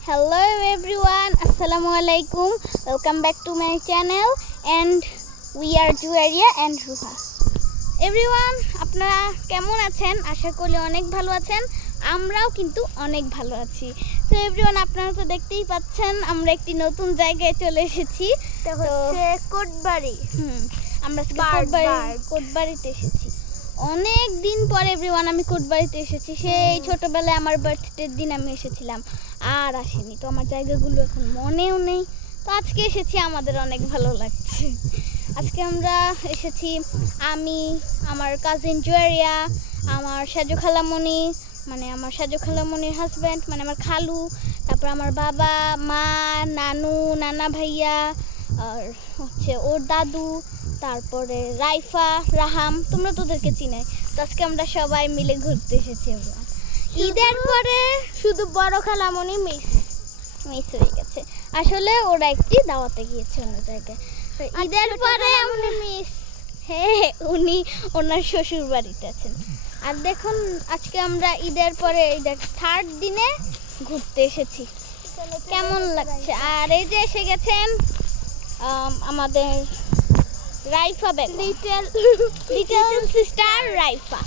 Hello everyone, Assalamualaikum. Welcome back to my channel and we are Juaria and Ruha. Everyone, আপনারা কেমন আছেন? আশা করি অনেক ভালো আছেন। আমরাও কিন্তু অনেক ভালো আছি। তো এভরিওয়ান, আপনারা তো দেখতেই পাচ্ছেন আমরা একটি নতুন জায়গায় চলে এসেছি। এটা হচ্ছে কোটবাড়ি। আমরা কোটবাড়িতে এসেছি। অনেক দিন পর এভরিওয়ান আমি কোটবাড়িতে এসেছি। সেই ছোটবেলায় আমার বার্থডের দিন আমি এসেছিলাম, আর আসিনি। তো আমার জায়গাগুলো এখন মনেও নেই। তো আজকে এসেছি, আমাদের অনেক ভালো লাগছে। আজকে আমরা এসেছি, আমি, আমার কাজিন জুয়েরিয়া, আমার সাজু খালামণি, মানে আমার সাজু খালামণির হাজব্যান্ড, মানে আমার খালু, তারপর আমার বাবা, মা, নানু, নানা ভাইয়া, আর হচ্ছে ওর দাদু, তারপরে রাইফা, রাহাম, তোমরা তোদেরকে চিনাই। তো আজকে আমরা সবাই মিলে ঘুরতে এসেছি। ঈদের পরে শুধু বড় খালামণি মিস হয়ে গেছে। আসলে ওরা একটি দাওয়াতে গিয়েছে অন্য জায়গায়। তো ঈদের পরে আমরা হ্যাঁ, উনি ওনার শ্বশুর বাড়িতে আছেন। আর দেখুন, আজকে আমরা ঈদের পরে ঈদের থার্ড দিনে ঘুরতে এসেছি। কেমন লাগছে? আর এই যে এসে গেছেন আমাদের রাইফা বেগম, লিটল সিস্টার রাইফা।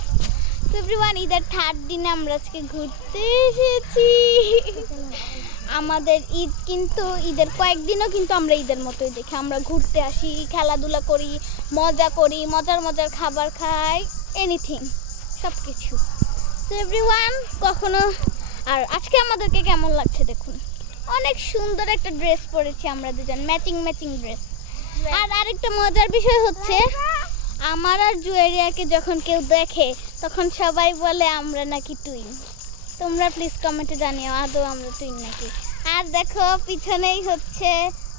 তো এভরিওয়ান, ঈদের থার্ড দিনে আমরা আজকে ঘুরতে এসেছি। আমাদের ঈদ কিন্তু ঈদের কয়েকদিনও কিন্তু আমরা ঈদের মতোই দেখি। আমরা ঘুরতে আসি, খেলাধুলা করি, মজা করি, মজার খাবার খাই, এনিথিং, সব কিছু। তো এভরিওয়ান, কখনো আর আজকে আমাদেরকে কেমন লাগছে দেখুন। অনেক সুন্দর একটা ড্রেস পরেছি আমরা দুজন, ম্যাচিং ড্রেস। আর আরেকটা মজার বিষয় হচ্ছে, আমার আর জুয়েরিয়াকে যখন কেউ দেখে তখন সবাই বলে আমরা নাকি টুইন। তোমরা প্লিজ কমেন্টে জানিও আদৌ আমরা টুইন নাকি। আর দেখো, পিছনেই হচ্ছে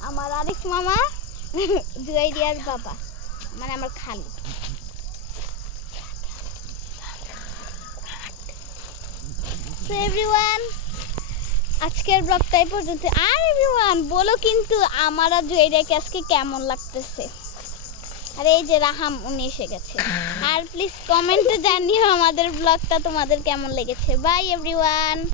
আমার আরেক মামা, জুয়েরিয়ার বাবা, মানে আমার খালু। তো এভরিওয়ান, আজকের ব্লগটা এই পর্যন্ত। আর এভরিওয়ান বলো কিন্তু আমার আর জুয়েরিয়াকে আজকে কেমন লাগতেছে। আর এই যে রাহাম, উনি এসে গেছে। আর প্লিজ কমেন্টে জানিও আমাদের ব্লগটা তোমাদের কেমন লেগেছে। By everyone.